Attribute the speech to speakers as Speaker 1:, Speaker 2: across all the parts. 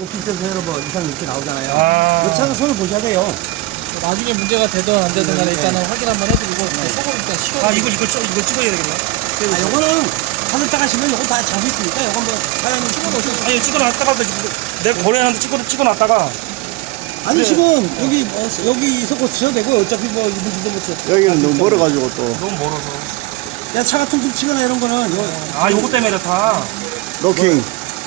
Speaker 1: 오피스에서 뭐 이상 이렇게 나오잖아요.
Speaker 2: 아.
Speaker 1: 이 차는 손을 보셔야 돼요.
Speaker 3: 나중에 문제가 되든 안 되든 간에 일단은 확인 한번 해드리고 소금 일단 식어.
Speaker 2: 아, 이거 찍어야 되겠네.
Speaker 1: 아, 요거는 하늘 따가시면 요거 다 장비 있으니까 요거 뭐 사장님 찍어놓으셔도.
Speaker 2: 아니, 찍어놨다가, 내가 거래하는데 찍어놨다가.
Speaker 1: 아니,
Speaker 2: 그래.
Speaker 1: 지금 여기 있었고 쓰셔도 되고 어차피 뭐 이분들도 뭐.
Speaker 4: 여기는 너무 멀어가지고 또
Speaker 2: 너무 멀어서.
Speaker 1: 야, 차가 퉁퉁 치거나 이런 거는
Speaker 2: 아, 요거 때문에 그렇다.
Speaker 4: 로킹.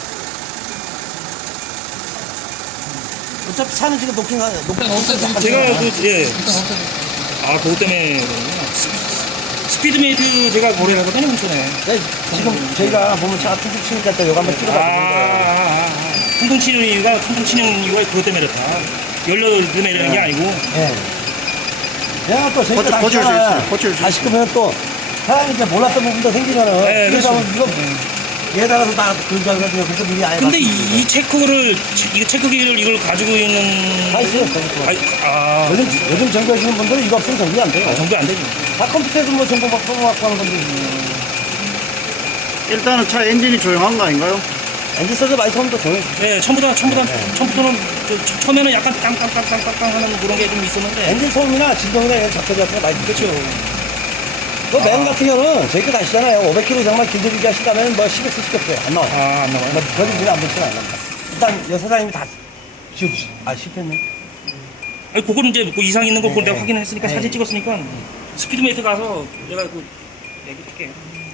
Speaker 1: 어차피 차는 지금 노킹
Speaker 3: 일단 없애드릴게요.
Speaker 2: 제가 예.
Speaker 3: 일단 없애드릴게요.
Speaker 2: 아, 그거 때문에 그러구나. 스피드메이트 제가 거래를 하거든요, 인천에.
Speaker 1: 네, 지금 저희가 보면 차가 퉁퉁 치니까 또 요거 한번 찍어봐 주는 거예요.
Speaker 2: 통통 치는 이유가 그것 때문에 그렇다. 열려 때문에 이러는 게 아니고.
Speaker 1: 예. 내가 또 저희가 다
Speaker 4: 고칠 수
Speaker 1: 있잖아.
Speaker 4: 있어요. 고칠 수
Speaker 1: 다시 끄면 또 사람이 이제 몰랐던 부분도 생기면은
Speaker 2: 네,
Speaker 1: 그래서
Speaker 2: 그렇죠.
Speaker 1: 이거 얘다가도 다 그거거든요. 그래서 미리 아예
Speaker 2: 근데
Speaker 1: 말씀드리고.
Speaker 2: 이 체크기를 이걸 가지고 있는.
Speaker 1: 다 있어요. 거기. 요즘 정비하시는 분들은 이거 없으면 정비 안 돼요.
Speaker 2: 정비 안 되지.
Speaker 1: 다 컴퓨터에서 뭐 정보 막 써갖고 하는 건데.
Speaker 4: 일단은 차 엔진이 조용한 거 아닌가요?
Speaker 1: 엔진 소리 많이 처음부터 조용히.
Speaker 2: 예, 처음부터는 처음에는 약간 깡깡깡깡깡깡 하는 그런 게 좀 있었는데.
Speaker 1: 엔진 소음이나 진동이나 이런 잡소리 같은 거 많이 듣죠. 그맨 같은 경우는 저희 거 아시잖아요. 500km 이상만 길들이기 하신다면 뭐 10x 시켰어요. 안 나와요.
Speaker 2: 안 나와요.
Speaker 1: 뭐 거리 그냥 안 붙이면 안 납니다. 일단 여 사장님이 다 지워주시. 아, 시켰네.
Speaker 2: 아니, 그거는 이제 그 이상 있는 걸
Speaker 1: 네,
Speaker 2: 내가
Speaker 1: 네.
Speaker 2: 확인했으니까
Speaker 1: 네.
Speaker 2: 사진 찍었으니까 스피드메이트 가서 내가 그 얘기 할게.